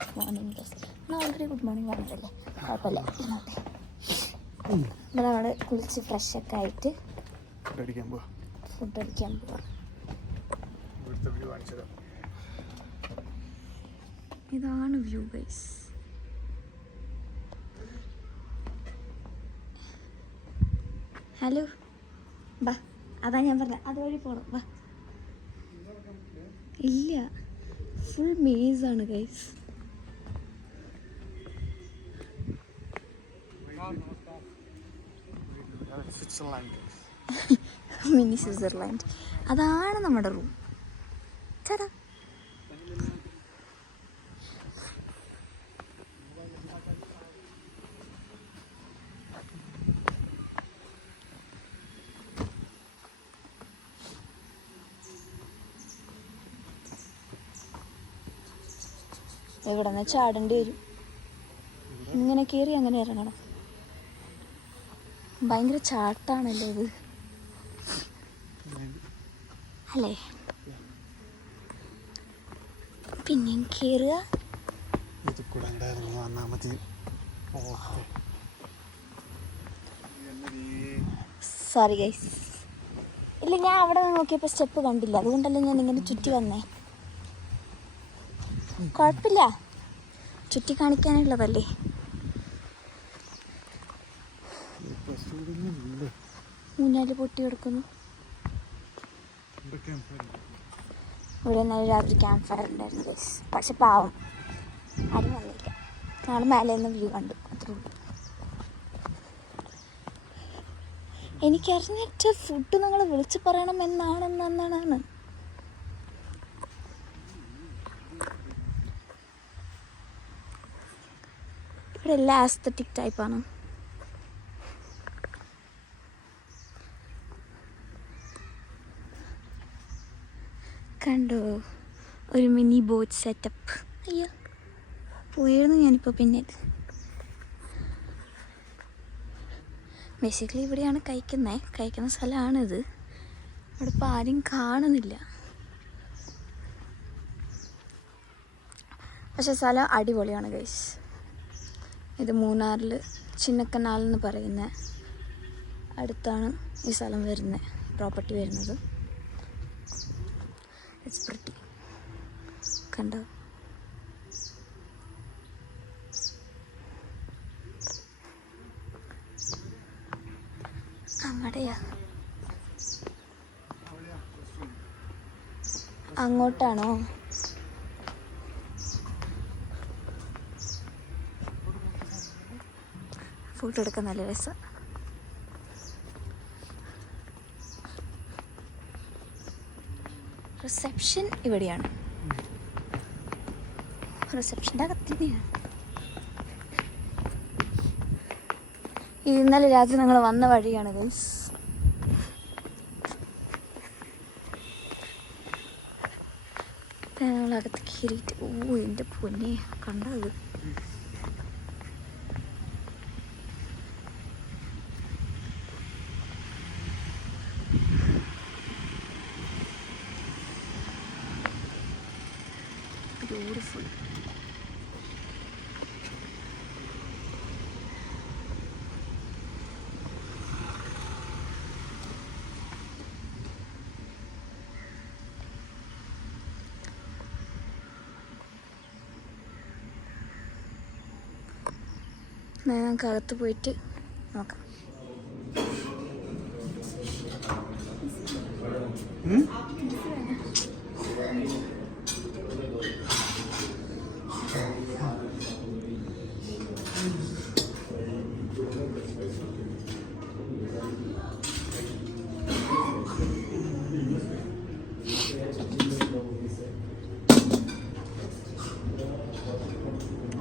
Good morning guys. എന്നാൽ already good morning പറഞ്ഞതല്ലേ, കുഴപ്പമില്ല ഇരുന്നോട്ടെ. ഇവിടെ നമ്മൾ കുളിച്ച് ഫ്രഷൊക്കെ ആയിട്ട് ഫുഡ് അടിക്കാൻ പോവാം. ഇതാണ് വ്യൂ ഗൈസ്. ഹലോ ബാ, അതാ ഞാൻ പറഞ്ഞ അതുവഴി പോണം. വാ. ഇല്ല, ഫുൾ മേസാണ് ഗൈസ്. Mini Switzerland. അതാണ് നമ്മുടെ റൂം. ചേട്ടാ ഇവിടെ നിന്ന് ചാടേണ്ടി വരും. ഇങ്ങനെ കയറി അങ്ങനെ ഇറങ്ങണം. ഭയങ്കര ചാട്ടാണല്ലോ ഇത്, അല്ലേ? പിന്നെയും കയറുക. Sorry guys. ഇല്ല, ഞാൻ അവിടെ നിന്ന് നോക്കിയപ്പോൾ സ്റ്റെപ്പ് കണ്ടില്ല, അതുകൊണ്ടല്ലേ ഞാൻ ഇങ്ങനെ ചുറ്റി വന്നേ. കുഴപ്പമില്ല, ചുറ്റി കാണിക്കാനുള്ളതല്ലേ. ഊഞ്ഞാല് പൊട്ടി കിടക്കുന്നു. ഇവിടെ നല്ല രാത്രി ക്യാമ്പ് ഫയർ ഉണ്ടായിരുന്നു ഗൈസ്. പക്ഷെ പാവം ആരും വന്നില്ല. ഞങ്ങൾ മേലെ നിന്ന് വ്യൂ കണ്ടു, അത്രേ ഉള്ളൂ. എനിക്കറിഞ്ഞിട്ട് ഫുഡ് നിങ്ങൾ വിളിച്ച് പറയണം എന്നാണ്. ഇവിടെ എല്ലാം ആസ്തറ്റിക് ടൈപ്പാണ്. കണ്ടോ, ഒരു മിനി ബോട്ട് സെറ്റപ്പ്. അയ്യോ, പോയിരുന്നു ഞാനിപ്പോൾ. പിന്നെ ബേസിക്കലി ഇവിടെയാണ് കഴിക്കുന്ന സ്ഥലമാണിത്. ഇവിടെ ഇപ്പോൾ ആരും കാണുന്നില്ല, പക്ഷെ സ്ഥലം അടിപൊളിയാണ് ഗൈസ്. ഇത് മൂന്നാറിൽ ചിന്നക്കനാൽ എന്ന് പറയുന്ന അടുത്താണ് ഈ സ്ഥലം വരുന്നത്, പ്രോപ്പർട്ടി വരുന്നത്. It's pretty. കണ്ടോ, അവിടെയാ, അങ്ങോട്ടാണോ? ഫോട്ടോ എടുക്കാൻ നല്ല രസം. റിസപ്ഷൻ ഇവിടെയാണ്. റിസപ്ഷൻ്റെ അകത്തന്നെയാണ്. ഇന്നലെ രാത്രി ഞങ്ങൾ വന്ന വഴിയാണ് ഗൈസ്. ഞങ്ങളകത്ത് കയറിയിട്ട് എൻ്റെ പൊന്നെ കണ്ടത്. ബ്യൂട്ടിഫുൾ. ഞങ്ങൾക്ക് അകത്ത് പോയിട്ട് നോക്കാം.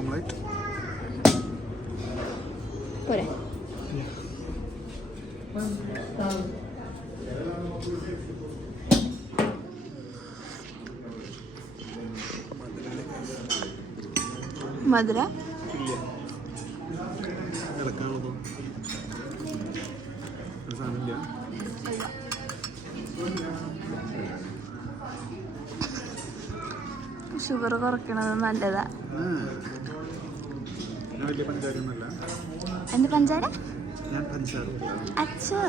Omelette. പോരെ? മധുര ഷുഗർ കുറയ്ക്കണത് നല്ലതാ. എന്ത് പഞ്ചാര? അച്ഛോ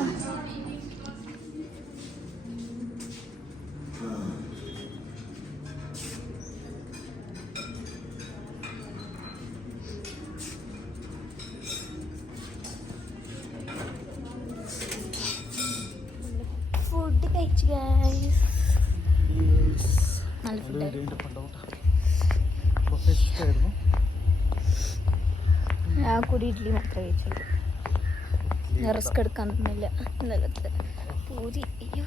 ഫുഡ് കഴിച്ചു ഗൈസ്. നല്ല ഫുഡായിരുന്നു. ആ കൂടി ഇഡ്ഡലി മാത്രമേ കഴിച്ചുള്ളൂ. റിസ്ക് എടുക്കാൻ തന്നില്ല. നിലത്ത് പൂരി. അയ്യോ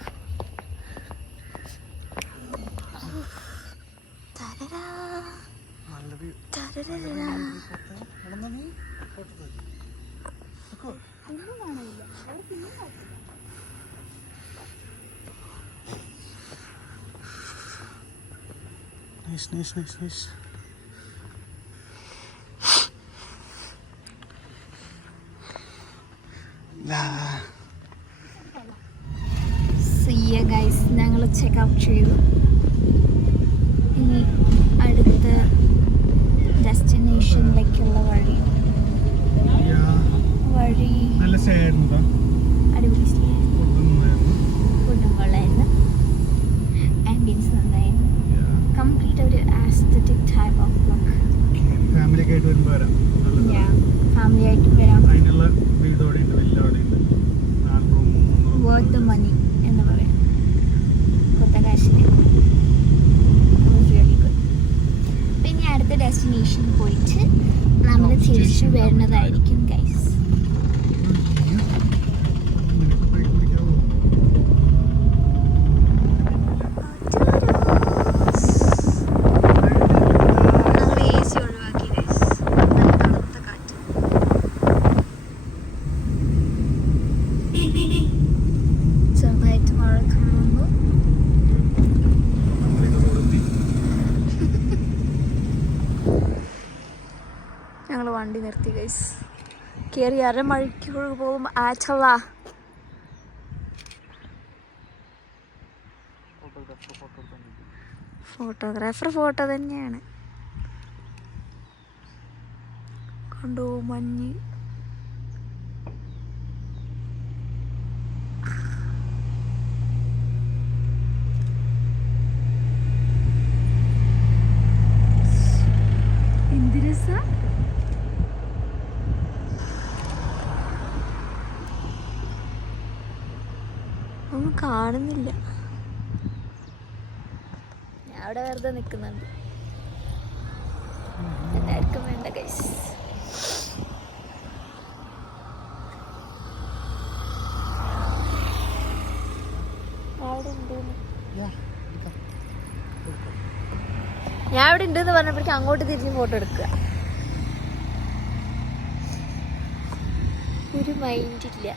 Nice. ഗൈസ് ഞങ്ങൾ ചെക്ക് ഔട്ട് ചെയ്തു. ഇനി അടുത്ത ഡെസ്റ്റിനേഷനിലേക്കുള്ള വഴി അടിപൊളി. ഫുഡും കൊള്ളായിരുന്നു. ആംബിയൻസ് നന്നായിരുന്നു. കംപ്ലീറ്റ് ഒരു aesthetic type of look. Family ആയിട്ടും വരാം. വർത്ത് ദ മണി എന്ന് പറയാം. കൊത്തകാശിന് പിന്നെ അടുത്ത ഡെസ്റ്റിനേഷൻ പോയിട്ട് നമ്മൾ തിരിച്ചു വരുന്നതായിരിക്കും ഗൈസ്. ഞങ്ങൾ വണ്ടി നിർത്തി ഗൈസ്. കയറി അരമണിക്കൂർ പോകും. ആച്ചല്ല ഫോട്ടോഗ്രാഫർ ഫോട്ടോ തന്നെയാണ്. കണ്ടോ മഞ്ഞ്. എന്ത് രസാ. ഒന്നും കാണുന്നില്ല. ഞാൻ അവിടെ വെറുതെ നിൽക്കുന്നുണ്ട്. എല്ലാവർക്കും വേണ്ട ഗൈസ്. ഞാൻ ഇവിടെ ഉണ്ട് എന്ന് പറഞ്ഞപ്പോഴേക്കും അങ്ങോട്ട് തിരിഞ്ഞ് ഫോട്ടോ എടുക്കുക. ഒരു മൈൻഡില്ല.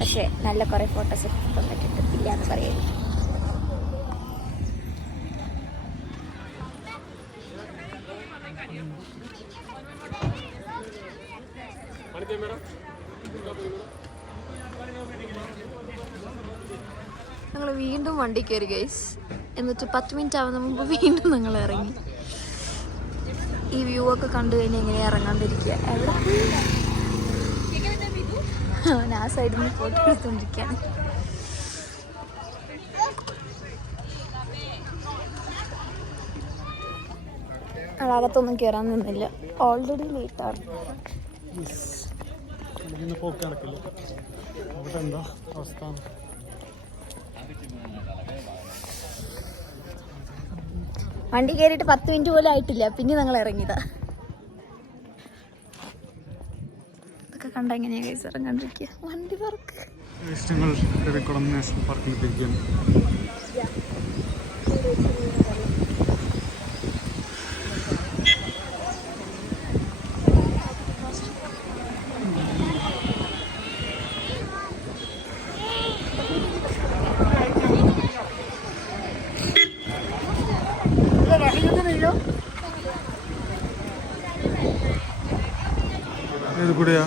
പക്ഷെ നല്ല കുറെ ഫോട്ടോസ് എടുക്കാൻ പറ്റിയിട്ടുണ്ട്. ഇല്ല എന്ന് പറയുന്നു. ഞങ്ങൾ വീണ്ടും വണ്ടി കയറി ഗൈസ്. എന്നിട്ട് 10 മിനിറ്റ് ആവുന്ന മുമ്പ് വീണ്ടും ഞങ്ങൾ ഇറങ്ങി. ഈ വ്യൂ ഒക്കെ കണ്ടു കഴിഞ്ഞാൽ എങ്ങനെയാ ഇറങ്ങാണ്ടിരിക്കുക. എവിടെ അവൻ ആ സൈഡിൽ നിന്ന് ഫോട്ടോ എടുത്തോണ്ടിരിക്കുകയാണ്. അകത്തൊന്നും കയറാൻ നിന്നില്ല. ഓൾറെഡി ലേറ്റാണ്. വണ്ടി കയറിയിട്ട് 10 മിനിറ്റ് പോലും ആയിട്ടില്ല. പിന്നെ ഞങ്ങൾ ഇറങ്ങിയതാ. ഇതൊക്കെ കണ്ട എങ്ങനെയാ കൈസ് ഇറങ്ങാണ്ടിരിക്കുക. വണ്ടി പാർക്ക് നാഷണൽ പാർക്കിലെത്തിയിരിക്കുകയാണ്. ഇത് കൂടെയാ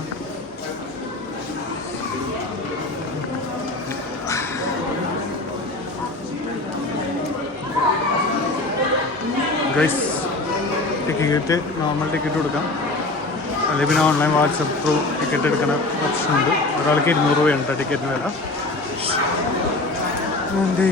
ഗൈസ് ടിക്കറ്റ് നോർമൽ ടിക്കറ്റ് കൊടുക്കാം, അല്ലെങ്കിൽ പിന്നെ ഓൺലൈൻ വാട്സപ്പ് ത്രൂ ടിക്കറ്റ് എടുക്കുന്ന ഓപ്ഷൻ ഉണ്ട്. ഒരാൾക്ക് 200 രൂപയാണ് ടിക്കറ്റിന് വില. എന്ത്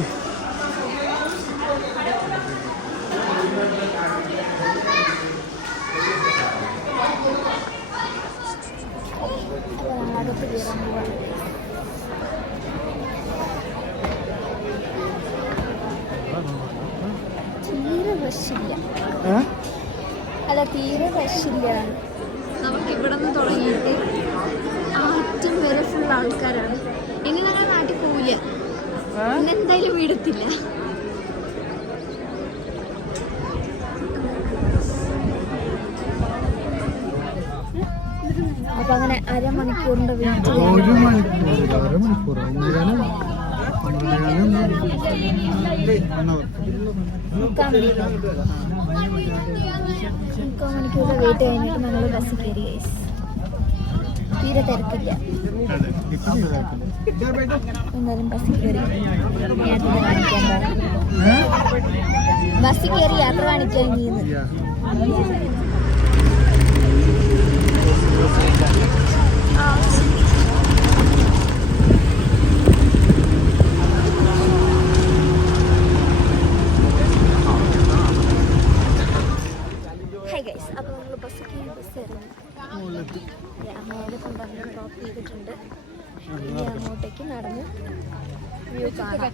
തീരെ റഷില്ല, അല്ല തീരെ റഷില്ല. നമുക്ക് ഇവിടെ നിന്ന് തുടങ്ങിയിട്ട് അറ്റം വരെ ഫുൾ ആൾക്കാരാണ്. ഇനി ഞങ്ങൾ നാട്ടിൽ പോവില്ല, ഇന്നെന്തായാലും വീടത്തില്ല. അപ്പൊ അങ്ങനെ അരമണിക്കൂറിന്റെ വെയിറ്റ് മുക്കാൽ മണിക്കൂറിന്റെ വെയിറ്റ് കഴിഞ്ഞിട്ട് ഞങ്ങൾ ബസ് കയറി. തീരെ തിരക്കില്ല, എന്തായാലും ബസ്സിൽ കയറി യാത്ര കാണിക്കാൻ. ബസ്സിൽ കയറി യാത്ര കാണിക്കാൻ അപ്പോൾ നമ്മൾ ബസ് ഇറങ്ങി മേലെ കൊണ്ടുവന്ന് ഡ്രോപ്പ് ചെയ്തിട്ടുണ്ട്. ഇനി അങ്ങോട്ടേക്ക് നടന്ന് വ്യൂ കാണാം.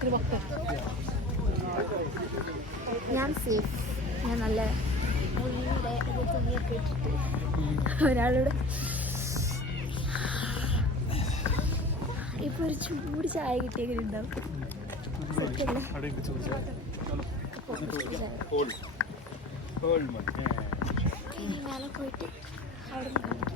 ഞാൻ സേഫ്, ഞാൻ നല്ല തുണിയൊക്കെ ഇട്ടിട്ട് ഒരാളോട് ഇപ്പൊ ഒരു ചൂട് ചായ കിട്ടിയെങ്കിലുണ്ടാവും. സെറ്റല്ലേ? ഇനി മേലെ പോയിട്ട് അവിടെ നിന്ന് കാണിക്കാം.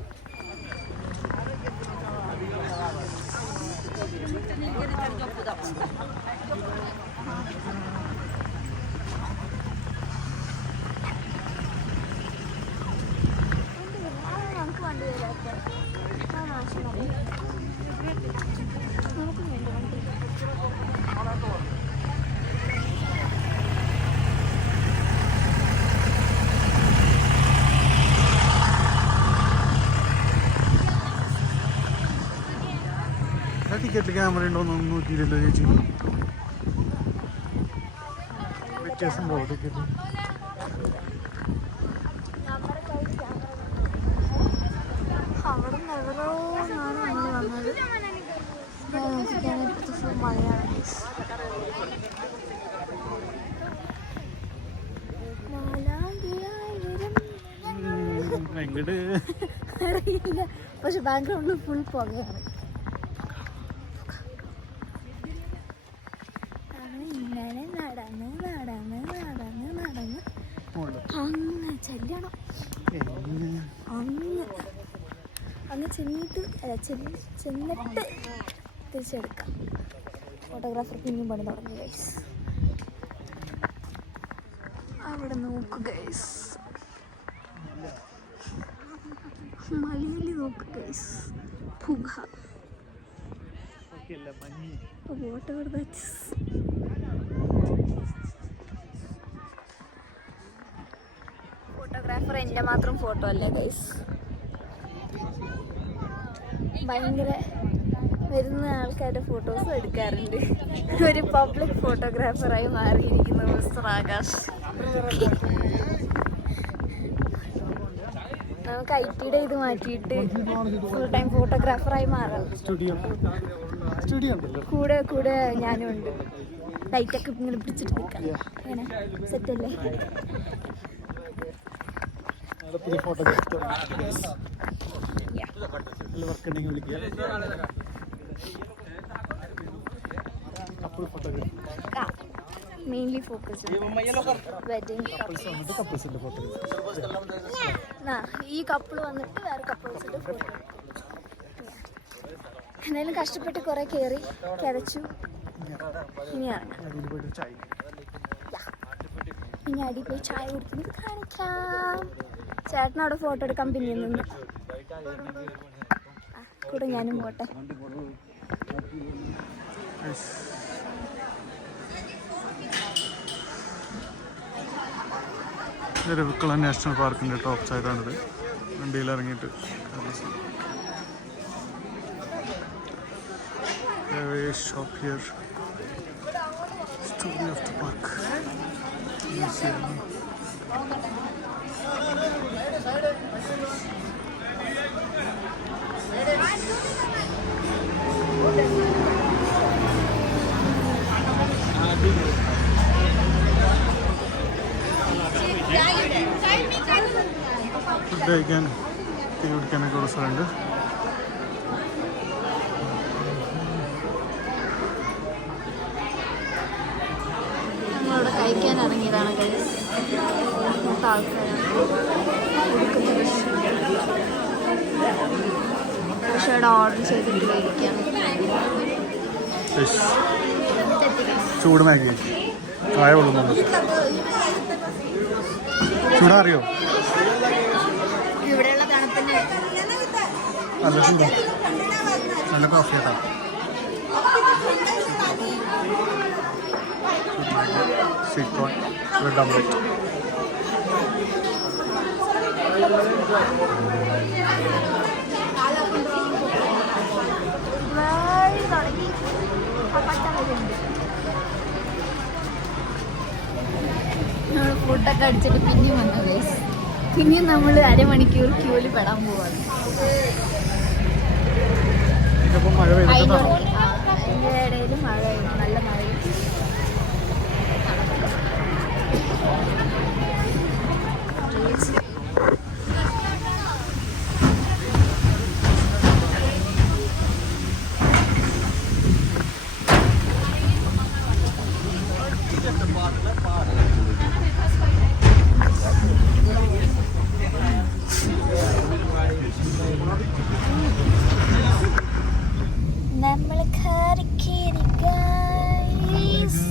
നമുക്ക് വണ്ടി വരാത്ത നമുക്ക് വേണ്ട വണ്ടി. ടിക്കറ്റ് ക്യാമറ ഉണ്ടോന്നൊന്നും നോക്കിയില്ലല്ലോ ചേച്ചി. വ്യത്യാസം പോവും ടിക്കറ്റ്. അവിടെ നിന്ന് എവരോ ആണ് നമ്മൾ വന്നത്. നോക്കിക്കാനെപ്പറ്റി ഫുൾ മഴയാണ്. അറിയില്ല, പക്ഷെ ബാക്ക്ഗ്രൗണ്ടിൽ ഫുൾ പുകയാണ്. ഇങ്ങനെ നടന്ന് നടന്ന് നടന്ന് നടന്ന് അങ്ങ് ചെല്ലണം. അങ്ങ് ചെന്നിട്ട് ചെന്നിട്ട് തിരിച്ചെടുക്കാം. ഫോട്ടോഗ്രാഫർ പിന്നെയും പണി തുടങ്ങി ഗൈസ്. അവിടെ നോക്കൂ ഗൈസ്, മലയിൽ നോക്കൂ ഗൈസ്, പുക വാട്ടർ ബാറ്റ്സ്. ഫോട്ടോഗ്രാഫർ എൻ്റെ മാത്രം ഫോട്ടോ അല്ലേ ഗൈസ്, ഭയങ്കര വരുന്ന ആൾക്കാരുടെ ഫോട്ടോസും എടുക്കാറുണ്ട്. ഒരു പബ്ലിക് ഫോട്ടോഗ്രാഫറായി മാറിയിരിക്കുന്നു മിസ്റ്റർ ആകാശ്. നമുക്ക് IT-യുടെ ഇത് മാറ്റിയിട്ട് ഫുൾ ടൈം ഫോട്ടോഗ്രാഫറായി മാറാം. കൂടെ കൂടെ ഞാനും ഉണ്ട്. ലൈറ്റൊക്കെ ഇങ്ങനെ പിടിച്ചിട്ട് നിൽക്കാം. അങ്ങനെ സെറ്റല്ലേ? Mainly focus wedding. ഈ കപ്പിൾ വന്നിട്ട് വേറെ കപ്പിൾസിന്റെ ഫോട്ടോ. എന്തായാലും കഷ്ടപ്പെട്ട് കുറെ കയറി കിതച്ചു. ഇനി അടി പോയി ചായ കുടിക്കുന്നത് കാണിക്കാം. ചേട്ടനവിടെ ഫോട്ടോ എടുക്കാൻ പിന്നെ നിന്ന് കൂടെ ഞാനും പോട്ടെ. എരവിക്കുളം നാഷണൽ പാർക്കിൻ്റെ ടോപ്പ് സൈഡാണിത്. വണ്ടിയിൽ ഇറങ്ങിയിട്ട് shop here. Story of the park. Food കഴിക്കാൻ ടീ കുടിക്കാനൊക്കെ ഉള്ള സ്ഥലമുണ്ട്. നമ്മളിവിടെ കഴിക്കാൻ ഇറങ്ങിയതാണ് ആൾക്കാരാണ്. പക്ഷേ ഇവിടെ ഓർഡർ ചെയ്തിട്ട് കഴിക്കുകയാണ്. ചൂട് മാഗി കായ കൊള്ളുന്നുണ്ട്. ചൂടാറിയോ? ഇവിടെയുള്ള തണുപ്പിന് നല്ല ചൂടാ. നല്ല കോഫി കേട്ടോ. Sweet corn, bread omelette. തുടങ്ങി ഫുഡൊക്കെ അടിച്ചിട്ട് പിന്നെയും വന്നു ഗൈസ്. പിന്നെയും നമ്മൾ അരമണിക്കൂർ ക്യൂവിൽ പെടാൻ പോവാണ്. അതിൻ്റെ ഇടയിൽ മഴ നല്ല മഴ. നമ്മൾ കരക്കേറി ഗൈസ്.